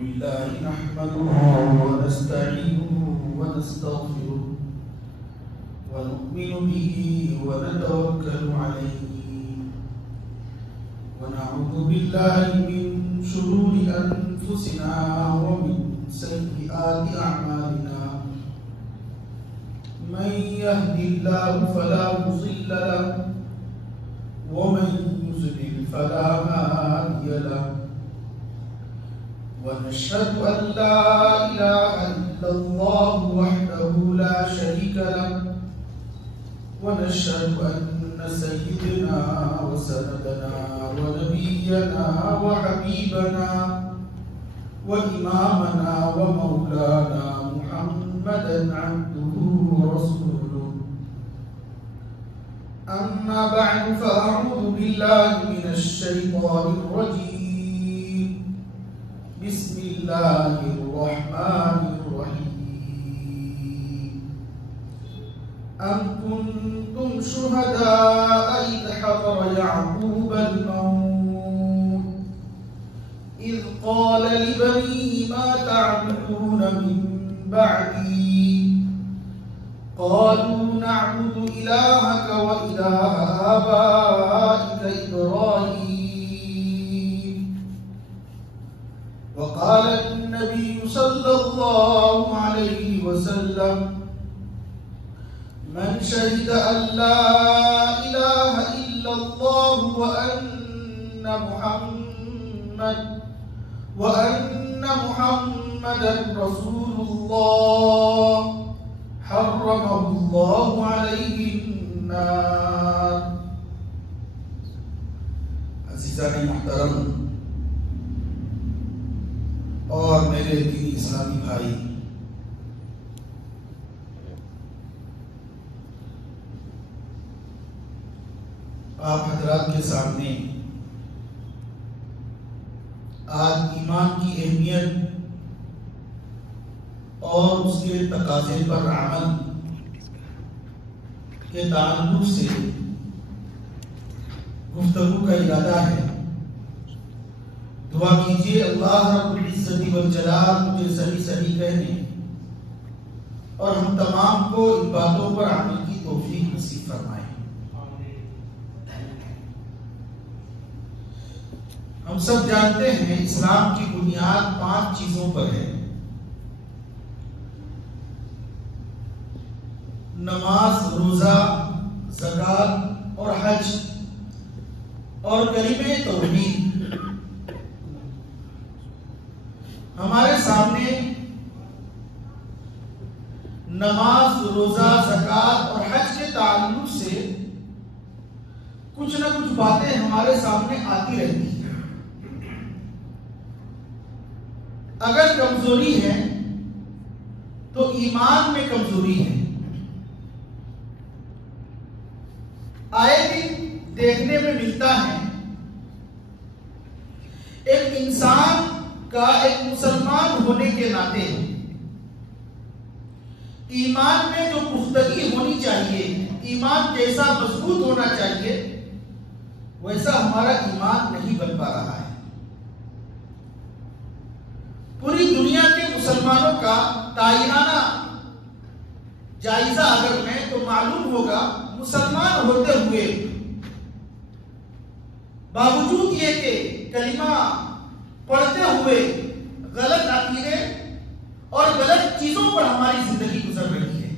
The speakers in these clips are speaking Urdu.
بالله نحمده ونستعينه ونستغفره ونؤمن به ونتوكل عليه ونعوذ بالله من شرور أنفسنا ومن سيئات أعمالنا من يهد الله فلا مضل له ومن يضلل فلا هادي له ونشهد أن لا إله إلا الله وحده لا شريك له ونشهد أن سيدنا وسندنا ونبينا وحبيبنا وإمامنا ومولانا محمدا عبده ورسوله أما بعد فأعوذ بالله من الشيطان الرجيم بسم الله الرحمن الرحيم أم كنتم شهداء إذ حضر يعقوب الموت إذ قال لبنيه ما تعبدون من بعدي قالوا نعبد إلهك وإله آبائك إبراهيم وقال النبي صلى الله عليه وسلم من شهد أن لا إله إلا الله وأن محمدا رسول الله حرمه الله عليه النار. عزیزان محترم اور میرے دینی اسلامی بھائی، آپ حضرات کے سامنے آج ایمان کی اہمیت اور اس کے تقاضے پر عمل کے تعلق سے گفتگو کا ارادہ ہے. دعا کیجیے اللہ رب العزت والجلال مجھے صحیح کہنے اور ہم تمام کو ان باتوں پر عمل کی توفیق نصیب فرمائے. ہم سب جانتے ہیں اسلام کی بنیاد 5 چیزوں پر ہے: نماز، روزہ، زکوٰۃ اور حج اور کلمہ توحید. ہمارے سامنے نماز، روزہ، زکوٰۃ اور حج کے تعلق سے کچھ نہ کچھ باتیں ہمارے سامنے آتی رہتی ہیں. اگر کمزوری ہے تو ایمان میں کمزوری ہے. آئے دن دیکھنے میں ملتا ہے ایک انسان کا ایک مسلمان ہونے کے ناطے ایمان میں جو پختگی ہونی چاہیے، ایمان جیسا مضبوط ہونا چاہیے، ویسا ہمارا ایمان نہیں بن پا رہا ہے. پوری دنیا کے مسلمانوں کا تائینانہ جائزہ اگر لیں تو معلوم ہوگا مسلمان ہوتے ہوئے باوجود یہ کہ کلمہ پڑھتے ہوئے غلط عقیدے اور غلط چیزوں پر ہماری زندگی گزر رہی ہے.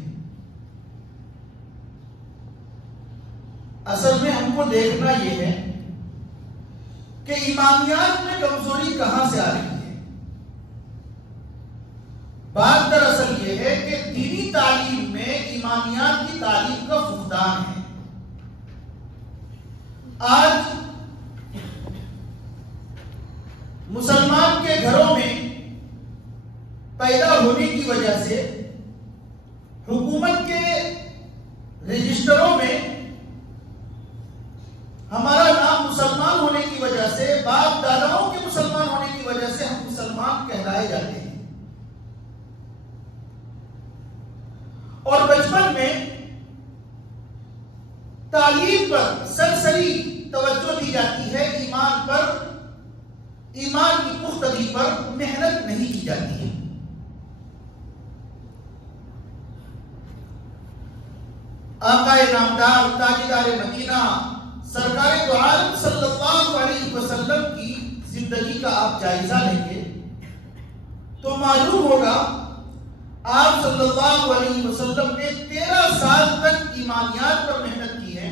اصل میں ہم کو دیکھنا یہ ہے کہ ایمانیات میں کمزوری کہاں سے آ رہی ہے. بات دراصل یہ ہے کہ دینی تعلیم میں ایمانیات کی تعلیم کا فقدان ہے. آج مسلمان کے گھروں میں پیدا ہونے کی وجہ سے حکومت کے رجسٹروں میں ہمارا نام مسلمان ہونے کی وجہ سے، باپ داداؤں کے مسلمان ہونے کی وجہ سے ہم مسلمان کہلائے جاتے ہیں. اور بچپن میں تعلیم پر سرسری توجہ دی جاتی ہے، ایمان پر ایمان کی پختگی پر محنت نہیں کی جاتی ہے۔ آقا نامدار تاجدار مدینہ سرکار دو عالم صلی اللہ علیہ وسلم کی زندگی کا آپ جائزہ لیں گے تو معلوم ہوگا آپ صلی اللہ علیہ وسلم نے 13 سال تک ایمانیات پر محنت کی ہے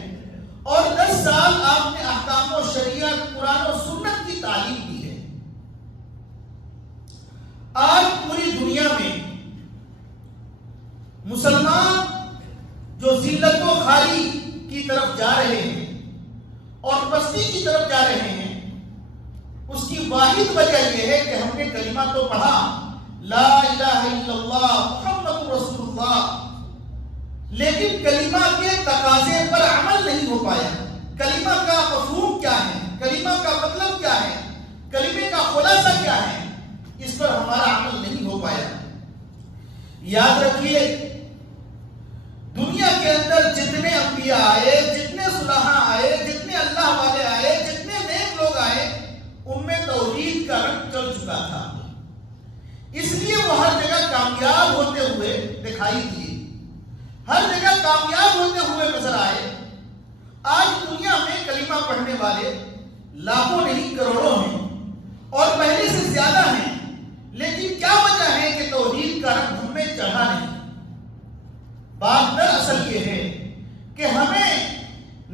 اور 10 سال آپ نے احکام و شریعت قرآن و سنت کی تعلیم دی ہے۔ آج پوری دنیا میں مسلمان جو ذلت و خاری کی طرف جا رہے ہیں اور پستی کی طرف جا رہے ہیں، اس کی واحد وجہ یہ ہے کہ ہم نے کلمہ تو پڑھا لا الہ الا اللہ محمد رسول اللہ، لیکن کلمہ کے تقاضے پر عمل نہیں ہو پایا۔ کلمہ کا مفہوم کیا ہے، کلمہ کا مطلب کیا ہے، کلمے کا خلاصہ کیا ہے، اس پر ہمارا عمل نہیں ہو پایا۔ یاد رکھیے، دنیا کے اندر جتنے انبیاء آئے، جتنے صلحاء آئے، جتنے اللہ والے آئے، جتنے نیک لوگ آئے، ان میں توحید کا رنگ چل چکا تھا، اس لیے وہ ہر جگہ کامیاب ہوتے ہوئے دکھائی دیے، ہر جگہ کامیاب ہوتے ہوئے نظر آئے۔ آج دنیا میں کلمہ پڑھنے والے لاکھوں نہیں کروڑوں ہیں اور پہلے سے زیادہ ہیں، لیکن کیا وجہ ہے کہ توحید کا رنگ ہم میں چڑھا نہیں؟ بات دراصل یہ ہے کہ ہمیں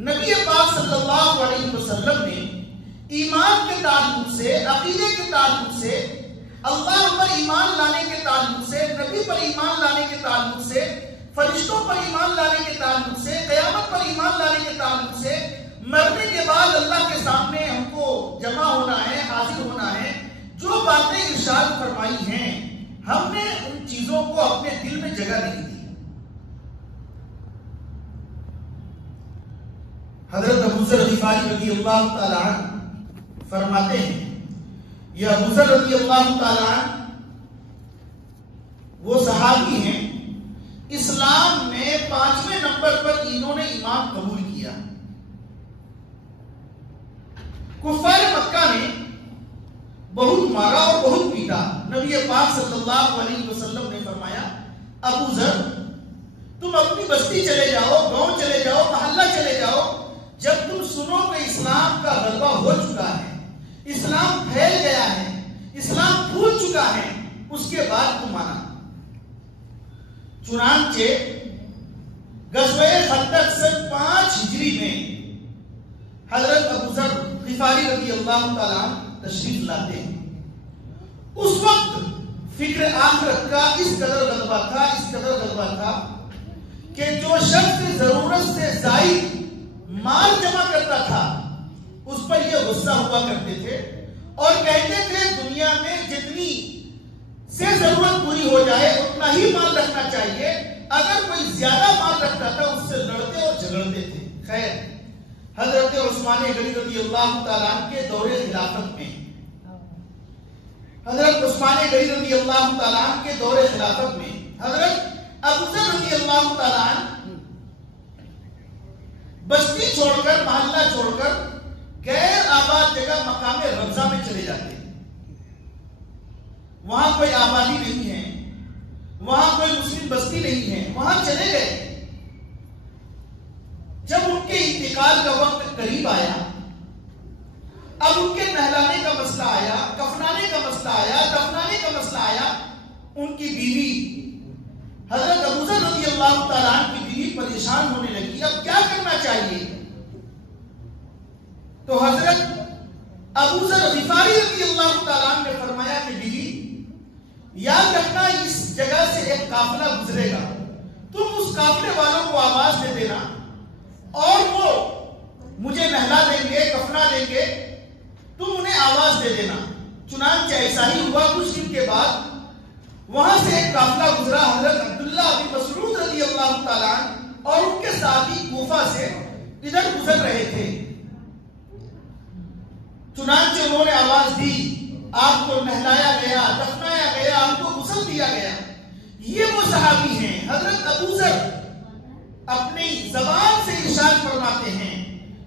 نبی پاک صلی اللہ علیہ وسلم نے ایمان کے تعلق سے، عقیدے کے تعلق سے، اللہ پر ایمان لانے کے تعلق سے، نبی پر ایمان لانے کے تعلق سے، فرشتوں پر ایمان لانے کے تعلق سے، قیامت پر ایمان لانے کے تعلق سے، مرنے کے بعد اللہ کے سامنے ہم کو جمع ہونا ہے، حاضر ہونا ہے، جو باتیں ارشاد فرمائی ہیں، ہم نے ان چیزوں کو اپنے دل میں جگہ نہیں دی۔ حضرت ابو ذر غفاری رضی اللہ تعالی عنہ فرماتے ہیں، یہ ابو ذر رضی اللہ تعالی عنہ وہ صحابی ہیں، اسلام میں 5ویں نمبر پر انہوں نے ایمان قبول کیا۔ کفار مکہ نے بہت مارا اور بہت پیٹا۔ نبی پاک صلی اللہ علیہ وسلم نے فرمایا، ابو ذر تم اپنی بستی چلے جاؤ، گاؤں چلے جاؤ، محلہ چلے جاؤ، جب تم سنو کہ اسلام کا غلبہ ہو چکا ہے، اسلام پھیل گیا ہے، اسلام پھول چکا ہے، اس کے بعد تم آنا۔ چنانچہ غزوہ خندق سن 5 ہجری میں حضرت ابو ذر غفاری رضی اللہ تعالیٰ تشریف لاتے ہیں۔ اس وقت فکر آخرت کا اس قدر غلبہ تھا کہ جو شخص ضرورت سے زائد مال جمع کرتا تھا اس پر یہ غصہ ہوا کرتے تھے اور کہتے تھے دنیا میں جتنی سے ضرورت پوری ہو جائے اتنا ہی مال رکھنا چاہیے، اگر کوئی زیادہ مال رکھتا تھا اس سے لڑتے اور جھگڑتے تھے۔ خیر، حضرت عثمان غنی رضی اللہ تعالیٰ عنہ کے دور خلافت میں، حضرت عثمان غنی رضی اللہ تعالیٰ عنہ کے دور خلافت میں حضرت ابو ذر رضی اللہ تعالیٰ عنہ بستی چھوڑ کر، محلہ چھوڑ کر غیر آباد جگہ مقام رمضہ میں چلے جاتے ہیں۔ وہاں کوئی آبادی نہیں ہے، وہاں کوئی مسلم بستی نہیں ہے، وہاں چلے گئے۔ جب ان کے انتقال کا وقت قریب آیا، اب ان کے نہلانے کا مسئلہ آیا، کفنانے کا مسئلہ آیا، دفنانے کا مسئلہ آیا، ان کی بیوی حضرت ابو ذر رضی اللہ تعالیٰ عنہ کی بیوی پریشان ہونے لگی، اب کیا کرنا چاہیے؟ تو حضرت ابو ذر غفاری رضی اللہ تعالیٰ عنہ نے فرمایا کہ بیوی یاد رکھنا اس جگہ سے ایک قافلہ گزرے گا، تم اس قافلے والوں کو آواز دے دینا اور وہ مجھے نہلا دیں گے، کفنا دیں گے، تم انہیں آواز دے دینا۔ چنانچہ ایسا ہی ہوا۔ کچھ دن کے بعد وہاں سے ایک قافلہ گزرا، حضرت عبداللہ بن مسعود رضی اللہ تعالیٰ عنہ اور ان کے ساتھی کوفہ سے ادھر گزر رہے تھے۔ چنانچہ انہوں نے آواز دی، آپ کو نہلایا گیا، دفنایا گیا، آپ کو غسل دیا گیا۔ یہ وہ صحابی ہیں۔ حضرت ابو ذر اپنی زبان سے ارشاد فرماتے ہیں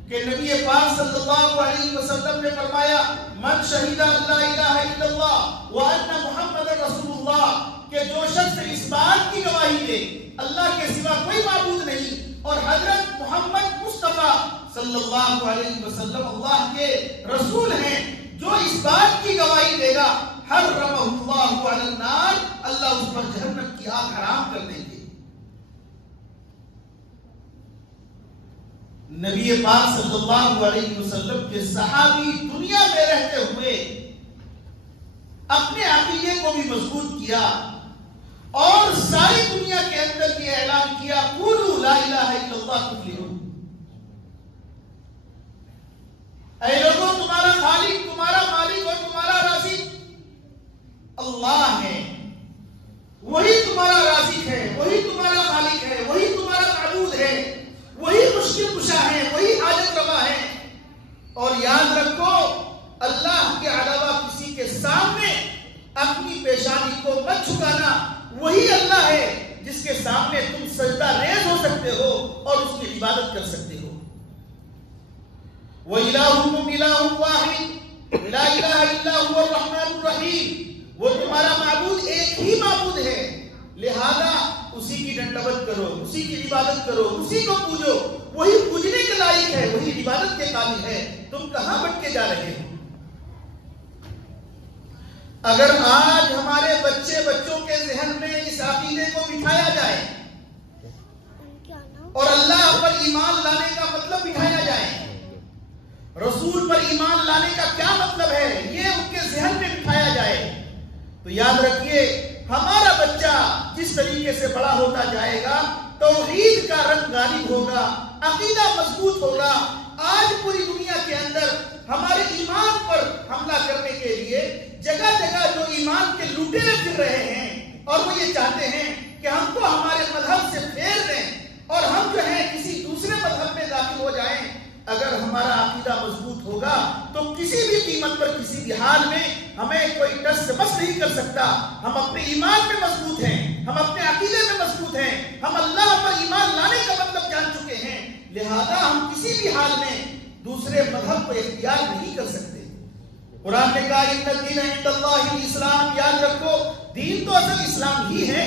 کہ نبی پاک صلی اللہ علیہ وسلم نے فرمایا من شہید اللہ الہ الا اللہ وان محمد رسول اللہ، کہ جو شخص اس بات کی گواہی دے اللہ کے سوا کوئی معبود نہیں اور حضرت محمد مصطفیٰ صلی اللہ علیہ وسلم اللہ کے رسول ہیں، جو اس بات کی گواہی دے گا حرمہ اللہ علی النار، اللہ اس پر جہنم کی آگ حرام کر دیں گے۔ نبی پاک صلی اللہ علیہ وسلم کے صحابی دنیا میں رہتے ہوئے اپنے عقیدے کو بھی مضبوط کیا اور ساری دنیا کے اندر یہ اعلان کیا قولوا لا الہ الا اللہ تفلحوا۔ اے لوگوں، تمہارا خالق، تمہارا مالک اور تمہارا رازق اللہ ہے، وہی تمہارا رازق ہے، وہی تمہارا خالق ہے، وہی تمہارا معبود ہے، وہی مشکل کشا ہے، وہی حاجت روا ہے۔ اور یاد رکھو اللہ کے علاوہ کسی کے سامنے اپنی پیشانی کو مت جھکانا، وہی اللہ ہے جس کے سامنے تم سجدہ ریز ہو سکتے ہو اور اس کی عبادت کر سکتے ہو۔ وَإِلَٰهُكُمْ إِلَٰهٌ وَاحِدٌ لَا إِلَٰهَ إِلَّا هُوَ الرَّحْمَٰنُ الرَّحِيمُ، وہ تمہارا معبود ایک ہی معبود ہے، لہذا اسی کی ڈنڈوت کرو، اسی کی عبادت کرو، اسی کو پوجو، وہی پوجنے کے لائق ہے، وہی عبادت کے قابل ہے، تم کہاں بھٹکے جا رہے ہو؟ اگر آج ہمارے بچوں کے ذہن میں اس عقیدے کو بٹھایا جائے اور اللہ پر ایمان لانے کا مطلب بٹھایا جائے، رسول پر ایمان لانے کا کیا مطلب ہے، یہ ان کے ذہن میں بٹھایا جائے، تو یاد رکھیے ہمارا بچہ جس طریقے سے بڑا ہوتا جائے گا توحید کا رنگ غالب ہوگا، عقیدہ مضبوط ہوگا۔ آج پوری دنیا کے اندر ہمارے ایمان پر حملہ کرنے کے لیے جگہ جگہ جو ایمان کے لوٹیرے پھر رہے ہیں اور وہ یہ چاہتے ہیں کہ ہم کو ہمارے مذہب سے پھیر دیں اور ہم جو ہے کسی دوسرے مذہب میں داخل ہو جائیں۔ اگر ہمارا عقیدہ مضبوط ہوگا تو کسی بھی قیمت پر کسی بھی حال میں ہمیں کوئی ٹس سے بس نہیں کر سکتا۔ ہم اپنے ایمان میں مضبوط ہیں، ہم اپنے عقیدے میں مضبوط ہیں، ہم اللہ پر ایمان لانے کا مطلب جان چکے ہیں، لہذا ہم کسی بھی حال میں دوسرے مذہب کو اختیار نہیں کر سکتے۔ قرآن نے کہا ان الدین عند اللہ الاسلام، یاد رکھو دین تو اصل اسلام ہی ہے،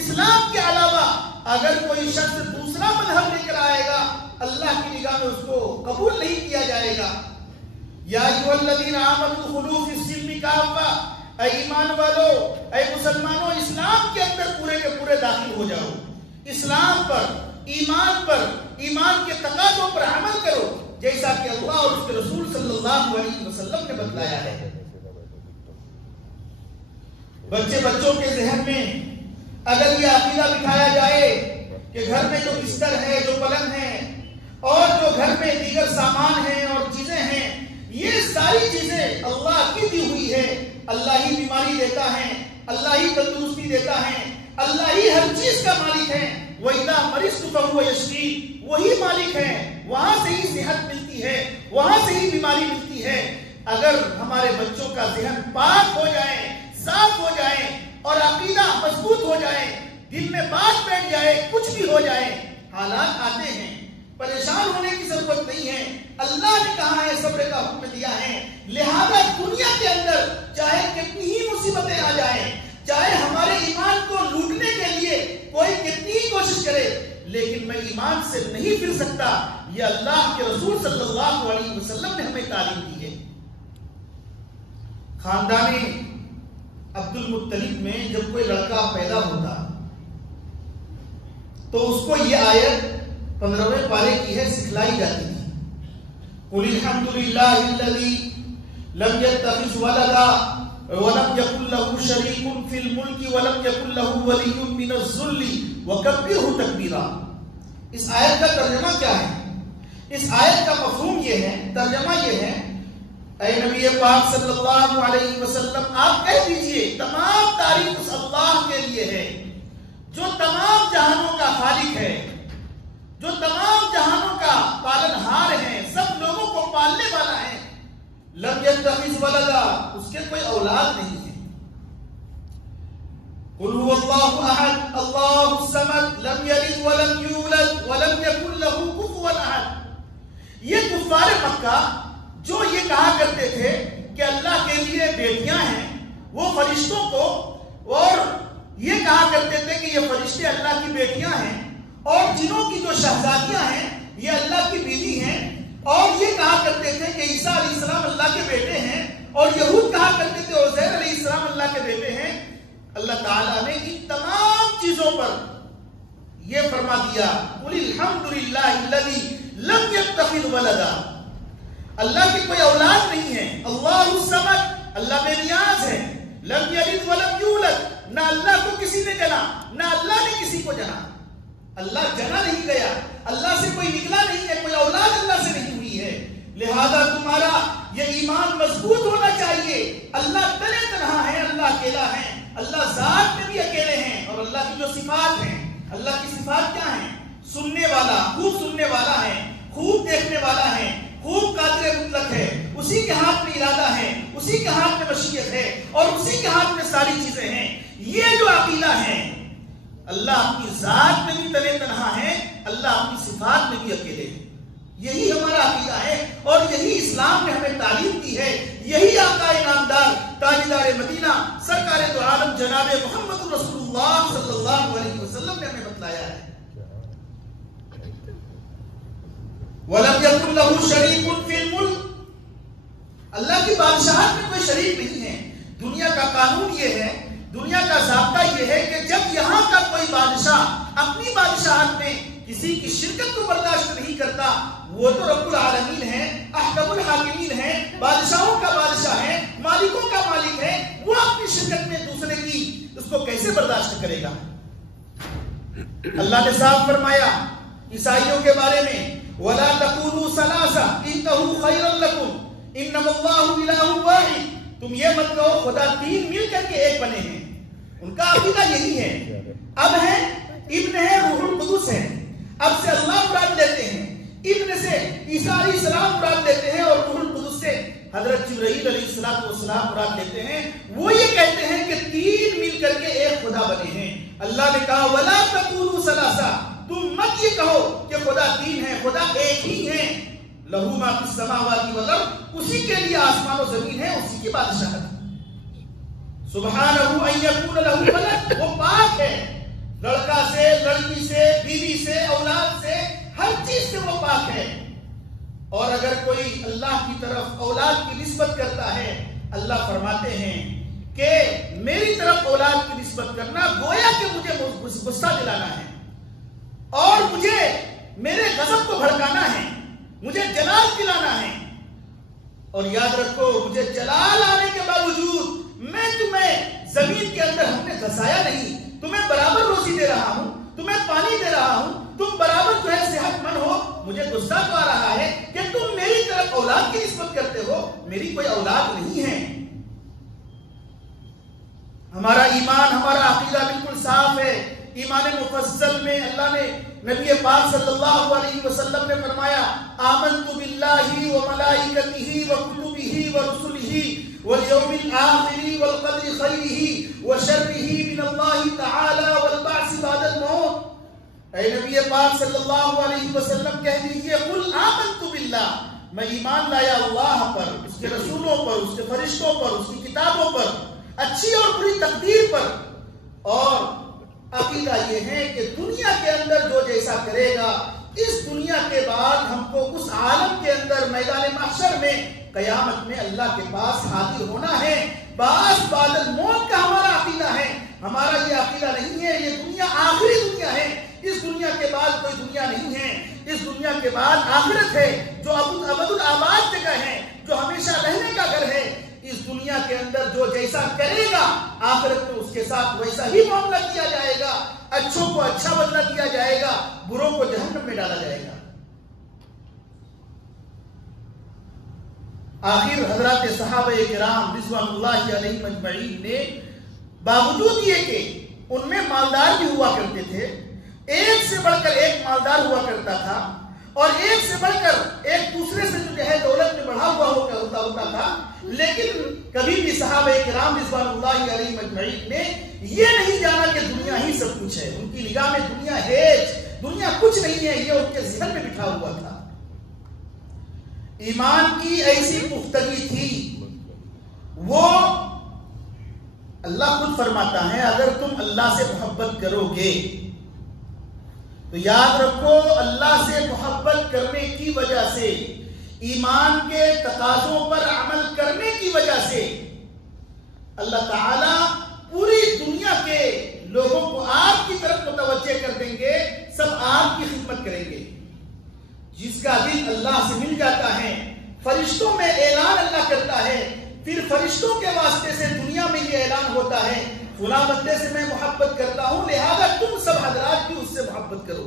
اسلام کے علاوہ اگر کوئی شخص دوسرا مذہب لے کر آئے گا اللہ کی نگاہ میں اس کو قبول نہیں کیا جائے گا۔ یا ایھا الذین آمنوا ادخلوا فی السلم کافہ، اے ایمان والو، اے مسلمانوں، اسلام کے اندر پورے کے پورے داخل ہو جاؤ، اسلام پر، ایمان کے تقاضوں پر عمل کرو جیسا کہ اللہ اور اس کے رسول صلی اللہ علیہ وسلم نے بتلایا ہے۔ بچوں کے ذہن میں اگر یہ عقیدہ بٹھایا جائے کہ گھر میں جو بستر ہے، جو پلنگ ہے اور جو گھر میں دیگر سامان ہیں اور چیزیں ہیں، یہ ساری چیزیں اللہ کی دی ہوئی ہے، اللہ ہی بیماری دیتا ہے، اللہ ہی تندرستی دیتا ہے، اللہ ہی ہر چیز کا مالک ہے، وَإِذَا مَرِضْتُ فَهُوَ يَشْفِينِ، وہی مالک ہے، وہاں سے ہی صحت ملتی ہے، وہاں سے ہی بیماری ملتی ہے۔ اگر ہمارے بچوں کا ذہن پاک ہو جائے، صاف ہو جائے اور عقیدہ مضبوط ہو جائے، دل میں بات بیٹھ جائے، کچھ بھی ہو جائے، حالات آتے ہیں، پریشان ہونے کی ضرورت نہیں ہے، اللہ نے کہا ہے، صبر کا حکم دیا ہے، لہذا دنیا کے اندر چاہے کتنی ہی مصیبتیں آ جائیں، چاہے ہمارے ایمان کو لوٹنے کے لیے کوئی کتنی ہی کوشش کرے، لیکن میں ایمان سے نہیں پھر سکتا، یہ اللہ کے رسول صلی اللہ علیہ وسلم نے ہمیں تعلیم دی ہے۔ خاندان عبد المطلب میں جب کوئی لڑکا پیدا ہوتا تو اس کو یہ آیت 15ویں پارے کی ہے سکھلائی جاتی تھی، قُلِ الْحَمْدُ لِلَّهِ الَّذِي لَمْ يَتَّخِذْ وَلَدًا وَلَمْ يَكُنْ لَهُ شَرِيكٌ فِي الْمُلْكِ وَلَمْ يَكُنْ لَهُ وَلِيٌّ مِّنَ الذُّلِّ وَكَبِّرْهُ تَكْبِيرًا۔ اس آیت کا ترجمہ کیا ہے؟ اس آیت کا مفہوم یہ ہے، ترجمہ یہ ہے، اے نبی پاک صلی اللہ علیہ وسلم آپ کہہ دیجئے تمام تعریف اس اللہ کے لیے ہے جو تمام جہانوں کا خالق ہے، جو تمام جہانوں کا پالنہار ہے، سب لوگوں کو پالنے والا ہے۔ لم يتخذ ولدا، اس کے کوئی اولاد نہیں ہے۔ قل هو الله احد الله الصمد لم يلد ولم يولد ولم يكن له كفوا احد۔ یہ کفار مکہ جو یہ کہا کرتے تھے کہ اللہ کے لیے بیٹیاں ہیں، وہ فرشتوں کو، اور یہ کہا کرتے تھے کہ یہ فرشتے اللہ کی بیٹیاں ہیں، اور جنوں کی جو شہزادیاں ہیں یہ اللہ کی بیوی ہیں، اور یہ کہا کرتے تھے کہ عیسیٰ علیہ السلام اللہ کے بیٹے ہیں، اور یہود کہا کرتے تھے عزیر علیہ السلام اللہ کے بیٹے ہیں، اللہ تعالیٰ نے ان تمام چیزوں پر یہ فرما دیا قُلِ الْحَمْدُ لِلَّهِ الَّذِي لَمْ يَتَّخِذْ وَلَدًا، اللہ کی کوئی اولاد نہیں ہے، اللہ الصمد، اللہ بے نیاز ہے، لم یلد ولم یولد، نہ اللہ کو کسی نے جنا نہ اللہ نے کسی کو جنا، اللہ جنا نہیں گیا، اللہ سے کوئی نکلا نہیں ہے، کوئی اولاد اللہ سے نہیں ہوئی ہے، لہذا تمہارا یہ ایمان مضبوط ہونا چاہیے، اللہ تنہا ہے، اللہ اکیلا ہے، اللہ ذات میں بھی اکیلے ہیں، اور اللہ کی جو صفات ہیں، اللہ کی صفات کیا ہیں؟ سننے والا، خوب سننے والا ہے، خوب دیکھنے والا ہے، خوب قادر مطلق ہے، اسی کے ہاتھ میں ارادہ ہے، اسی کے ہاتھ میں مشیت ہے، اور اسی کے ہاتھ میں ساری چیزیں ہیں۔ یہ جو عقیدہ ہے، اللہ اپنی ذات میں بھی تنہا ہے، اللہ اپنی صفات میں بھی اکیلے ہے، یہی ہمارا عقیدہ ہے، اور یہی اسلام نے ہمیں تعلیم دی ہے، یہی آقا نامدار تاجدار مدینہ سرکار دو عالم جناب محمد رسول اللہ صلی اللہ علیہ وسلم نے ہمیں بتلایا ہے۔ وَلَمْ يَكُنْ لَهُ شَرِيكٌ فِي الْمُلْكِ، اللہ کی بادشاہت میں کوئی شریک نہیں ہے۔ دنیا کا قانون یہ ہے، دنیا کا ضابطہ یہ ہے کہ جب یہاں کا کوئی بادشاہ اپنی بادشاہت میں کسی کی شرکت کو برداشت نہیں کرتا، وہ تو رب العالمین ہے، احکم الحاکمین ہے، بادشاہوں کا بادشاہ ہے، مالکوں کا مالک ہے، وہ اپنی شرکت میں دوسرے کی اس کو کیسے برداشت کرے گا؟ اللہ نے صاف فرمایا عیسائیوں کے بارے میں، وَلَا تَقُولُوا ثَلَاثَةٌ إِنَّهُ خَيْرٌ لَكُمْ إِنَّمَا اللَّهُ إِلَٰهٌ وَاحِدٌ، تم یہ مت کہو خدا تین مل کر کے ایک بنے ہیں، ان کا عقیدہ یہی ہے۔ اب ہے ابن ہے، روح القدس ہے، اب سے اللہ مراد لیتے ہیں، ابن سے عیسیٰ علیہ السلام مراد لیتے ہیں، اور روح القدس سے حضرت جبرائیل علیہ السلام مراد لیتے ہیں۔ وہ یہ کہتے ہیں کہ تین مل کر کے ایک خدا بنے ہیں۔ اللہ نے کہا وَلَا تَقُولُوا ثَلَاثَةٌ، تم مت یہ کہو کہ خدا تین ہے، خدا ایک ہی ہے۔ لَهُ مَا فِي السَّمَاوَاتِ وَالْأَرْضِ، اسی کے لیے آسمان و زمین ہے، اسی کی بادشاہت۔ سبحانہ ان یکون لہ ولد، وہ پاک ہے، لڑکا سے، لڑکی سے، بیوی سے، اولاد سے، ہر چیز سے وہ پاک ہے۔ اور اگر کوئی اللہ کی طرف اولاد کی نسبت کرتا ہے، اللہ فرماتے ہیں کہ میری طرف اولاد کی نسبت کرنا گویا کہ مجھے غصہ دلانا ہے، اور مجھے میرے غضب کو بھڑکانا ہے، مجھے جلال دلانا ہے۔ اور یاد رکھو، مجھے جلال آنے کے باوجود میں تمہیں زمین کے اندر ہم نے دھسایا نہیں، تمہیں برابر روزی دے رہا ہوں، تمہیں پانی دے رہا ہوں، تم برابر جو ہے صحت مند ہو، مجھے غصہ تو آ رہا ہے کہ تم میری طرف اولاد کی نسبت کرتے ہو، میری کوئی اولاد نہیں ہے۔ ہمارا ایمان، ہمارا عقیدہ بالکل صاف ہے۔ ایمان مفصل میں اللہ نے، نبی پاک صلی اللہ علیہ وسلم نے فرمایا آمنت باللہ وملائکتہ وکتبہ ورسلہ والیوم الآخر والقدر خیرہ وشرہ من اللہ تعالی والبعث بعد الموت۔ اے نبی پاک صلی اللہ علیہ وسلم کہہ دیجئے قل آمنت باللہ، میں ایمان لایا اللہ پر، اس کے رسولوں پر، اس کے فرشتوں پر، اس کی کتابوں پر، اچھی اور بری تقدیر پر، اور عقیدہ یہ ہے کہ دنیا کے اندر جو جیسا کرے گا، اس دنیا کے بعد ہم کو اس عالم کے اندر میدان محشر میں قیامت میں اللہ کے پاس حاضر ہونا ہے۔ بعث بعد الموت کا ہمارا عقیدہ ہے۔ ہمارا یہ عقیدہ نہیں ہے یہ دنیا آخری دنیا ہے، اس دنیا کے بعد کوئی دنیا نہیں ہے، اس دنیا کے بعد آخرت ہے جو ابد الآباد جگہ ہے، جو ہمیشہ رہنے کا گھر ہے۔ اس دنیا کے اندر جو جیسا کرے گا، آخرت میں اس کے ساتھ ویسا ہی معاملہ کیا جائے گا، اچھوں کو اچھا بدلہ دیا جائے گا، بروں کو جہنم میں ڈالا جائے گا۔ آخر حضرات صحابہ کرام رضوان اللہ علیہم اجمعین نے باوجود یہ کہ ان میں مالدار بھی ہوا کرتے تھے، ایک سے بڑھ کر ایک مالدار ہوا کرتا تھا، اور ایک سے بڑھ کر ایک دوسرے سے جو ہے دولت میں بڑھا ہوا ہوتا تھا، لیکن کبھی بھی صحابہ کرام رضوان اللہ علیہم اجمعین نے یہ نہیں جانا کہ دنیا ہی سب کچھ ہے۔ ان کی نگاہ میں دنیا ہے، دنیا کچھ نہیں ہے، یہ ان کے ذہن میں بٹھا ہوا تھا۔ ایمان کی ایسی پختگی تھی، وہ اللہ خود فرماتا ہے اگر تم اللہ سے محبت کرو گے تو یاد رکھو اللہ سے محبت کرنے کی وجہ سے، ایمان کے تقاضوں پر عمل کرنے کی وجہ سے اللہ تعالیٰ پوری دنیا کے لوگوں کو آپ کی طرف متوجہ کر دیں گے، سب آپ کی خدمت کریں گے۔ جس کا دل اللہ سے مل جاتا ہے، فرشتوں میں اعلان اللہ کرتا ہے، پھر فرشتوں کے واسطے سے دنیا میں یہ اعلان ہوتا ہے فلاں بندے سے میں محبت کرتا ہوں، لہذا تم سب حضرات بھی اس سے محبت کرو۔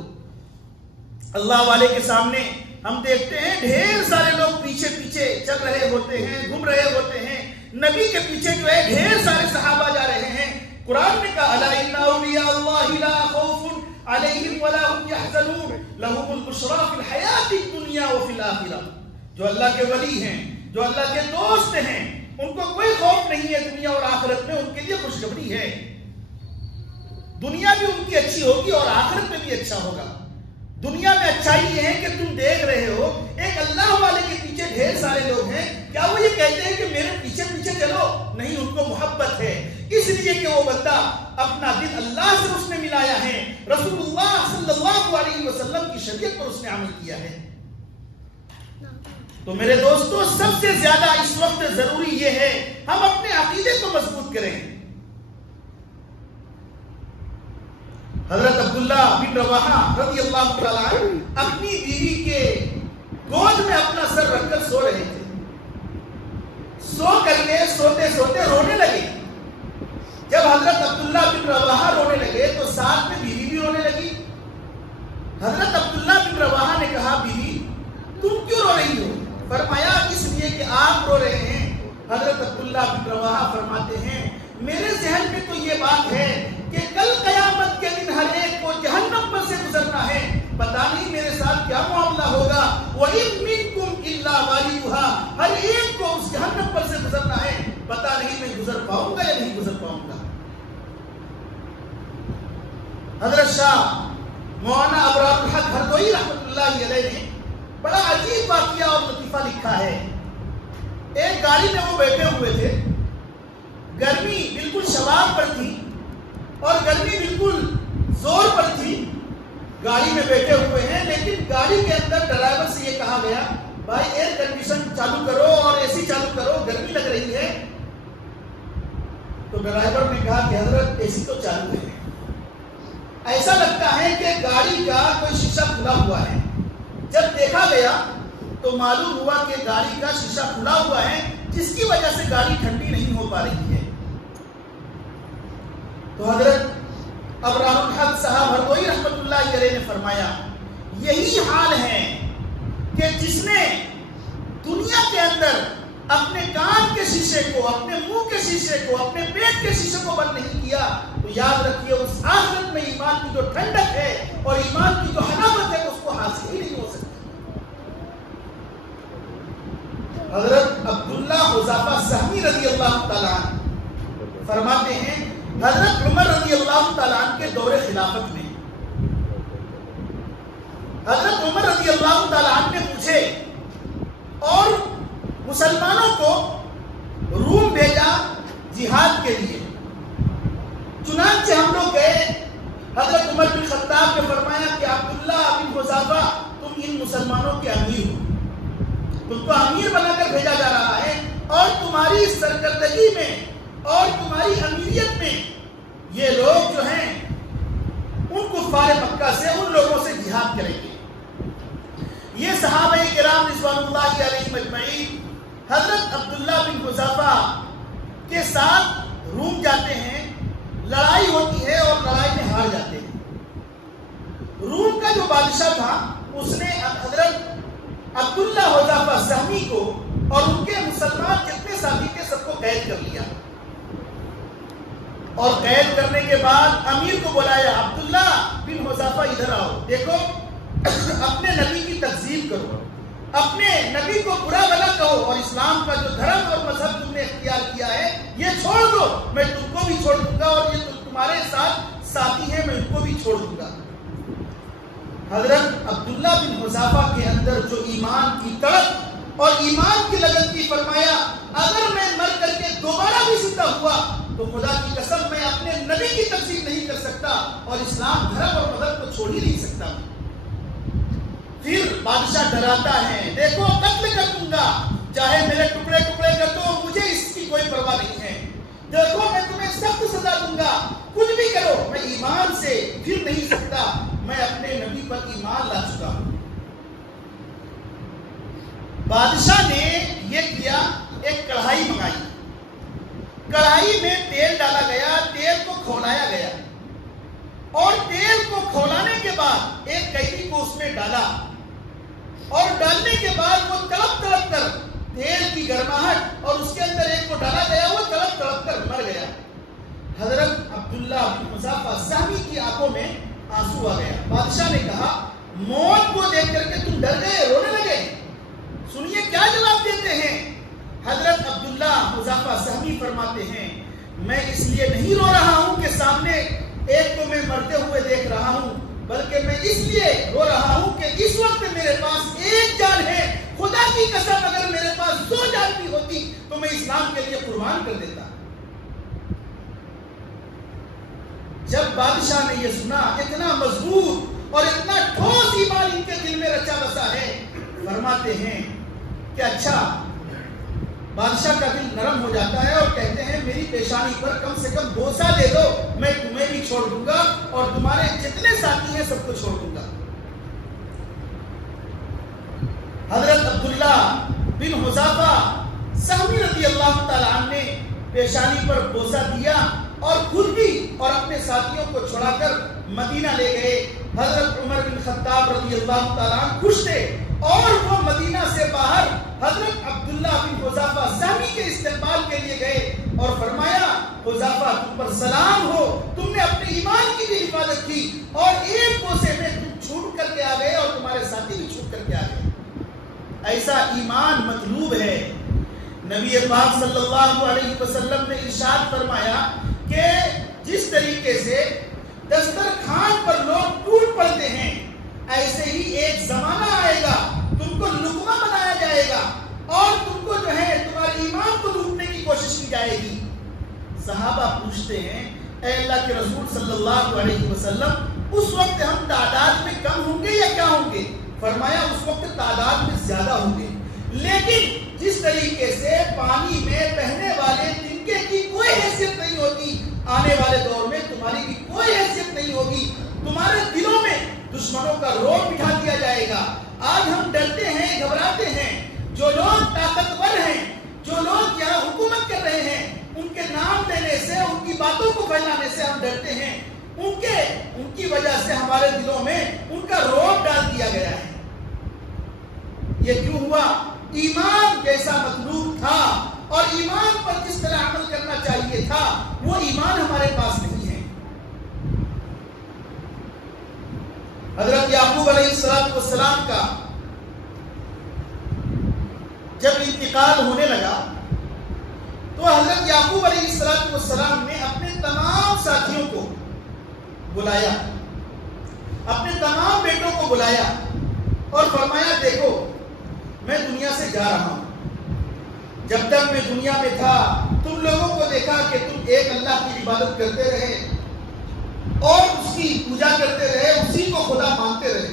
اللہ والے کے سامنے ہم دیکھتے ہیں ڈھیر سارے لوگ پیچھے پیچھے چل رہے ہوتے ہیں، گھوم رہے ہوتے ہیں، نبی کے پیچھے جو ہے ڈھیر سارے صحابہ جا رہے ہیں۔ قرآن نے کہا الا ان اولیاء اللہ لا خوف علیہم ولا هم يحزنون لهم البشرى فی الحیات الدنیا وفی الآخرہ۔ جو اللہ کے ولی ہیں، جو اللہ کے دوست ہیں، ان کو کوئی خوف نہیں ہے دنیا اور آخرت میں، ان کے لیے خوشخبری ہے۔ دنیا بھی ان کی اچھی ہوگی اور آخرت میں بھی اچھا ہوگا۔ دنیا میں اچھائی یہ ہے کہ تم دیکھ رہے ہو ایک اللہ والے کے پیچھے ڈھیر سارے لوگ ہیں، کیا وہ یہ کہتے ہیں کہ میرے پیچھے پیچھے چلو؟ نہیں، ان کو محبت ہے، اس لیے کہ وہ بندہ اپنا دل اللہ سے اس نے ملایا ہے، رسول اللہ صلی اللہ علیہ وسلم کی شریعت پر اس نے عمل کیا ہے۔ تو میرے دوستو، سب سے زیادہ اس وقت ضروری یہ ہے ہم اپنے عقیدے کو مضبوط کریں۔ حضرت عبداللہ بن رواحہ رضی اللہ تعالیٰ عنہ اپنی بیوی کے گود میں اپنا سر رکھ کر سو رہے تھے، سو کر کے سوتے سوتے رونے لگے۔ جب حضرت عبداللہ بن رواحہ رونے لگے تو ساتھ میں بیوی بھی رونے لگی۔ حضرت عبداللہ بن رواحہ نے کہا بیوی تم کیوں رو رہی ہو؟ فرمایا اس لیے کہ آپ رو رہے ہیں۔ حضرت عبداللہ بن رواحہ فرماتے ہیں میرے ذہن میں تو یہ بات ہے کہ کل قیامت کے دن ہر ایک کو جہنم پر سے گزرنا ہے، پتہ نہیں میرے ساتھ کیا معاملہ ہوگا۔ وَإِن مِّنكُمْ إِلَّا وَارِدُهَا، ہر ایک کو اس جہنم پر سے گزرنا ہے، پتہ نہیں میں گزر پاؤں گا یا نہیں گزر پاؤں گا۔ حضرت شاہ مولانا ابرار الحق ہردوئی رحمۃ اللہ علیہ نے بڑا عجیب واقعہ اور لطیفہ لکھا ہے۔ ایک گاڑی میں وہ بیٹھے ہوئے تھے، گرمی بالکل شوال پر تھی اور گرمی بالکل زور پر تھی، گاڑی میں بیٹھے ہوئے ہیں، لیکن گاڑی کے اندر ڈرائیور سے یہ کہا گیا بھائی ایئر کنڈیشن چالو کرو اور اے سی چالو کرو، گرمی لگ رہی ہے۔ تو ڈرائیور نے کہا کہ حضرت اے سی تو چالو ہے، ایسا لگتا ہے کہ گاڑی کا کوئی شیشہ کھلا ہوا ہے۔ جب دیکھا گیا تو معلوم ہوا کہ گاڑی کا شیشہ کھلا ہوا ہے، جس کی وجہ سے گاڑی ٹھنڈی نہیں ہو پا رہی ہے۔ تو حضرت ابرار الحق صاحب ہردوئی رحمۃ اللہ علیہ نے فرمایا یہی حال ہے کہ جس نے دنیا کے اندر اپنے کان کے شیشے کو، اپنے منہ کے شیشے کو، اپنے پیٹ کے شیشے کو بند نہیں کیا تو یاد رکھیے اس آخرت میں ایمان کی جو ٹھنڈک ہے اور ایمان کی جو حلاوت ہے اس کو حاصل ہی نہیں ہو سکتی۔ حضرت عبداللہ حذافہ سہمی رضی اللہ تعالیٰ عنہ فرماتے ہیں حضرت عمر رضی اللہ تعالیٰ عنہ کے دور خلافت میں حضرت عمر رضی اللہ تعالیٰ عنہ نے پوچھے اور مسلمانوں کو روم بھیجا جہاد کے لیے۔ چنانچہ ہم لوگ گئے، حضرت عمر بن خطاب نے فرمایا کہ عبداللہ بن حذافہ تم ان مسلمانوں کے امیر ہو، تم کو امیر بنا کر بھیجا جا رہا ہے اور تمہاری سرکردگی میں اور تمہاری امیریت میں یہ لوگ جو ہیں ان کفار مکہ سے، ان لوگوں سے جہاد کریں گے۔ یہ صحابہ کرام رضوان اللہ علیہم اجمعین حضرت عبداللہ بن حذافہ کے ساتھ روم جاتے ہیں، لڑائی ہوتی ہے اور لڑائی میں ہار جاتے ہیں۔ روم کا جو بادشاہ تھا اس نے حضرت عبداللہ حذافہ سہمی کو اور ان کے مسلمان جتنے ساتھی تھے سب کو قید کر لیا، اور قید کرنے کے بعد امیر کو بلایا عبداللہ بن حذافہ ادھر آؤ، دیکھو اپنے نبی کی تکذیب کرو، اپنے نبی کو برا بھلا کہو اور اسلام کا جو دھرم اور مذہب تم نے اختیار کیا ہے یہ چھوڑ دو، میں تم کو بھی چھوڑ دوں گا اور یہ تمہارے ساتھ ساتھی ہیں میں ان کو بھی چھوڑ دوں گا۔ حضرت عبداللہ بن حذافہ کے اندر جو ایمان کی تڑپ اور ایمان کی لگن کی. فرمایا اگر میں مر کر کے دوبارہ بھی زندہ ہوا تو خدا کی قسم میں اپنے نبی کی تکذیب نہیں کر سکتا اور اسلام دھرم اور مذہب کو چھوڑ ہی نہیں سکتا. پھر بادشاہ ڈراتا ہے, دیکھو قتل کر دوں گا, چاہے میرے ٹکڑے ٹکڑے کر دو, مجھے اس کی کوئی پرواہ نہیں ہے. دیکھو میں تمہیں سخت سزا دوں گا, کچھ بھی کرو, میں ایمان سے پھر نہیں سکتا, میں اپنے نبی پر ایمان لا چکا ہوں. بادشاہ نے یہ کیا, ایک کڑھائی منگائی, کڑھائی میں تیل ڈالا گیا, تیل کو کھولایا گیا اور تیل کو کھولانے کے بعد ایک قیدی کو اس میں ڈالا اور ڈالنے کے بعد وہ تڑپ تڑپ کر تیل کی گرماہٹ اور اس کے اندر ایک کو ڈالا گیا, وہ تڑپ تڑپ کر مر گیا. حضرت عبداللہ بن حذافہ سہمی کی آنکھوں میں آنسو آ گیا. بادشاہ نے کہا موت کو دیکھ کر کے تم ڈر گئے, رونے لگے؟ سنیے کیا جواب دیتے ہیں. حضرت عبداللہ حذافہ سہمی فرماتے ہیں میں اس لیے نہیں رو رہا ہوں کہ سامنے ایک کو میں مرتے ہوئے دیکھ رہا ہوں, بلکہ میں اس لیے رو رہا ہوں کہ اس وقت میرے پاس ایک جان ہے. خدا کی قسم اگر میرے پاس 2 جان بھی ہوتی تو میں اسلام کے لیے قربان کر دیتا. جب بادشاہ نے یہ سنا, اتنا مضبوط اور اتنا ٹھوس ایمان ان کے دل میں رچا بسا ہے, فرماتے ہیں کہ اچھا. بادشاہ کا دل نرم ہو جاتا ہے اور کہتے ہیں میری پیشانی پر کم سے کم بوسہ دے دو, میں تمہیں بھی چھوڑ دوں گا اور تمہارے جتنے ساتھی ہیں سب کو چھوڑ دوں گا. حضرت عبداللہ بن حذافہ سہمی رضی اللہ تعالیٰ عنہ نے پیشانی پر بوسہ دیا اور خود بھی اور اپنے ساتھیوں کو چھوڑا کر مدینہ لے گئے. حضرت عمر بن خطاب رضی اللہ تعالیٰ عنہ خوش تھے اور وہ مدینہ سے باہر حضرت عبداللہ بن حذافہ سہمی کے استقبال کے لیے گئے اور فرمایا حذافہ تم پر سلام ہو, تم نے اپنے ایمان کی بھی حفاظت کی اور ایک بوسے میں تم چھوٹ کر کے آ گئے اور تمہارے ساتھی بھی چھوٹ کر کے آ گئے. ایسا ایمان مطلوب ہے. نبی پاک صلی اللہ علیہ وسلم نے ارشاد فرمایا کہ جس طریقے سے دسترخوان پر لوگ ٹوٹ پڑتے ہیں, ایسے ہی ایک زمانہ آئے گا تم کو لقمہ بنایا جائے گا اور تم کو جو ہے تمہارے ایمان کو لوٹنے کی کوشش کی جائے گی. صحابہ پوچھتے ہیں اے اللہ کے رسول صلی اللہ علیہ وسلم اس وقت ہم تعداد میں کم ہوں گے یا کیا ہوں گے؟ فرمایا اس وقت تعداد میں زیادہ ہوں گے, لیکن جس طریقے سے پانی میں بہنے والے تنکے کی کوئی حیثیت نہیں ہوتی, آنے والے دور میں تمہاری بھی کوئی حیثیت نہیں ہوگی. تمہارے دلوں میں دشمنوں کا روب بٹھا دیا جائے گا. آج ہم ڈرتے ہیں, گھبراتے ہیں. جو لوگ طاقتور ہیں, جو لوگ یہاں حکومت کر رہے ہیں, ان کے نام لینے سے, ان کی باتوں کو پھیلانے سے ہم ڈرتے ہیں. ان کی وجہ سے ہمارے دلوں میں ان کا روب ڈال دیا گیا ہے. یہ کیوں ہوا؟ ایمان جیسا مطلوب تھا اور ایمان پر جس طرح عمل کرنا چاہیے تھا وہ ایمان ہمارے پاس نہیں ہے. حضرت یعقوب علیہ السلام کا جب انتقال ہونے لگا تو حضرت یعقوب علیہ السلام نے اپنے تمام ساتھیوں کو بلایا, اپنے تمام بیٹوں کو بلایا اور فرمایا دیکھو میں دنیا سے جا رہا ہوں. جب تک میں دنیا میں تھا تم لوگوں کو دیکھا کہ تم ایک اللہ کی عبادت کرتے رہے اور اس کی پوجا کرتے رہے, اسی کو خدا مانتے رہے.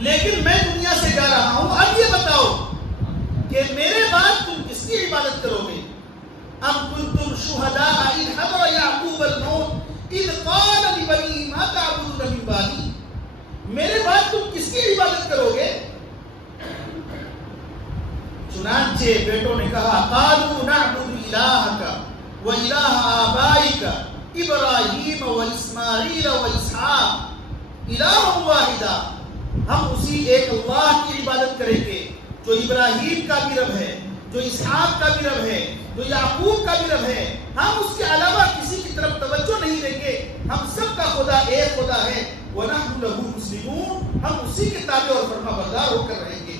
لیکن میں دنیا سے جا رہا ہوں, اب یہ بتاؤ کہ میرے بعد تم کس کی عبادت کرو گے؟ ام کنتم شہداء اذ حضر یعقوب الموت اذ قال لبنیہ ما تعبدون من بعدی. میرے بعد تم کس کی عبادت کرو گے؟ چنانچہ بیٹوں نے کہا قالوا نعبد الہک و الہ آبائک ابراہیم و اسماعیل و اسحاق الہ واحدا. ہم اسی ایک اللہ کی عبادت کریں گے جو ابراہیم کا بھی رب ہے, جو اسحاق کا بھی رب ہے, جو یعقوب کا بھی رب ہے. ہم اس کے علاوہ کسی کی طرف توجہ نہیں دیں گے. ہم سب کا خدا ایک خدا ہے. وَنَحْنُ لَهُ مُسْلِمُونَ. ہم اسی کے تابع اور فرما بردار ہو کر رہیں گے.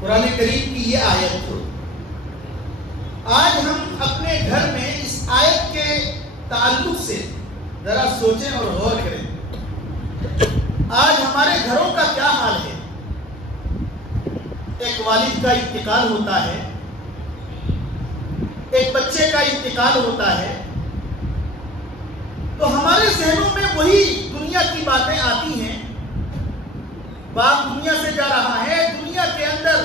قرآن کریم کی یہ آیت کو آج ہم اپنے گھر میں اس آیت کے تعلق سے ذرا سوچیں اور غور کریں. آج ہمارے گھروں کا کیا حال ہے؟ ایک والد کا انتقال ہوتا ہے، ایک بچے کا انتقال ہوتا ہے، تو ہمارے ذہنوں میں وہی دنیا کی باتیں آتی ہیں. باپ دنیا سے جا رہا ہے، دنیا کے اندر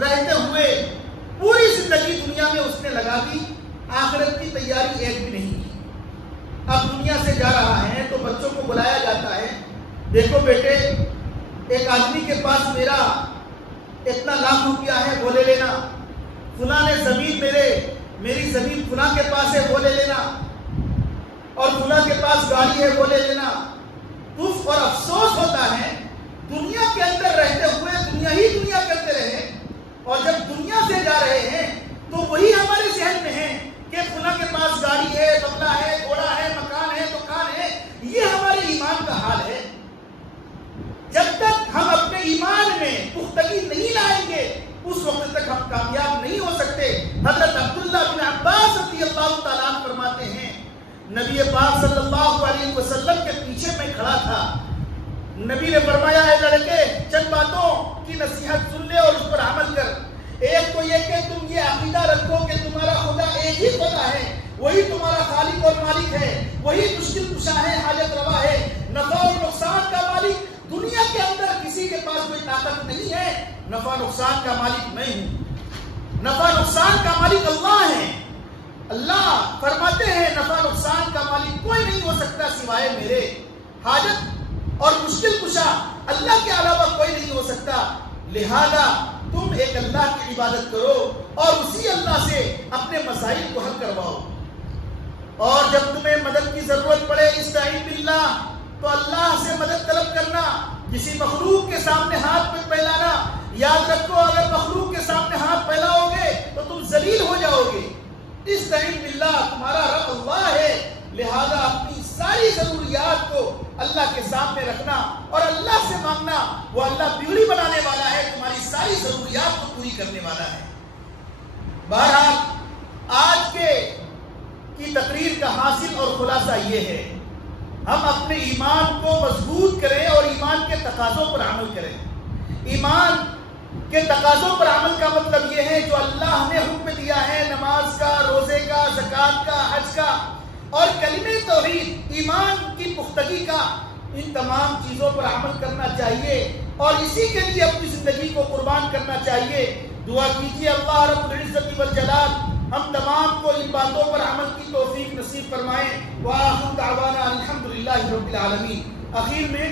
رہتے ہوئے پوری زندگی دنیا میں اس نے لگا دی، آخرت کی تیاری ایک بھی نہیں کی. اب دنیا سے جا رہا ہے تو بچوں کو بلایا جاتا ہے، دیکھو بیٹے ایک آدمی کے پاس میرا اتنا لاکھ روپیہ ہے وہ لے لینا، فلاں نے زمین میری زمین فلاں کے پاس ہے وہ لے لینا، اور فلاں کے پاس گاڑی ہے وہ لے لینا. دکھ اور افسوس ہوتا ہے دنیا کے اندر رہتے ہوئے دنیا ہی دنیا کرتے رہے، اور جب دنیا سے جا رہے ہیں تو وہی ہمارے ذہن میں ہے کہ فلاں کے پاس گاڑی ہے، بنگلہ ہے، گھوڑا ہے، مکان ہے، دکان ہے. یہ ہمارے ایمان کا حال ہے. جب تک ہم اپنے ایمان میں پختگی نہیں لائیں گے اس وقت تک ہم کامیاب نہیں ہو سکتے. حضرت عبداللہ بن عباس رضی اللہ تعالیٰ عنہ فرماتے ہیں نبی پاک صلی اللہ علیہ وسلم کے پیچھے میں کھڑا تھا، نبی نے فرمایا اے لڑکے چند باتوں کی نصیحت سن لے اور اس پر عمل کر. ایک تو یہ کہ تم یہ عقیدہ رکھو کہ تمہارا خدا ایک ہی خدا ہے، وہی تمہارا خالق اور مالک ہے، وہی مشکل کشا ہے، حاجت روا ہے، نفع اور نقصان کا مالک. دنیا کے اندر کسی کے پاس کوئی طاقت نہیں ہے، نفع نقصان کا مالک میں ہوں. نفع نقصان کا مالک اللہ ہے. اللہ فرماتے ہیں نفع نقصان کا مالک کوئی نہیں ہو سکتا سوائے میرے. حاجت اور مشکل کشا اللہ کے علاوہ کوئی نہیں ہو سکتا. لہذا تم ایک اللہ کی عبادت کرو اور اسی اللہ سے اپنے مسائل کو حل کرواؤ. اور جب تمہیں مدد کی ضرورت پڑے استعین باللہ تو اللہ سے مدد طلب کرنا. کسی مخلوق کے سامنے ہاتھ پہ پھیلانا، یاد رکھو اگر مخلوق کے سامنے ہاتھ پھیلاؤ گے تو تم ذلیل ہو جاؤ گے. استعین باللہ تمہارا رب اللہ ہے، لہذا اپنی ساری ضروریات کو اللہ کے سامنے رکھنا اور اللہ سے مانگنا. وہ اللہ بیوڑی بنانے والا ہے، تمہاری ساری ضروریات کو پوری کرنے والا ہے. بہرحال آج کی تقریر کا حاصل اور خلاصہ یہ ہے ہم اپنے ایمان کو مضبوط کریں اور ایمان کے تقاضوں پر عمل کریں. ایمان کے تقاضوں پر عمل کا مطلب یہ ہے جو اللہ نے حکم دیا ہے نماز کا، روزے کا، زکوٰۃ کا، حج کا اور کلمہ توحید، ایمان کی پختگی کا، ان تمام چیزوں پر عمل کرنا چاہیے اور اسی کے لیے اپنی زندگی کو قربان کرنا چاہیے. دعا کیجیے اللہ رب العزت والجلال ہم تمام کو ان باتوں پر عمل کی توفیق نصیب فرمائیں. وآخر دعوانا الحمدللہ رب العالمین. آخر میں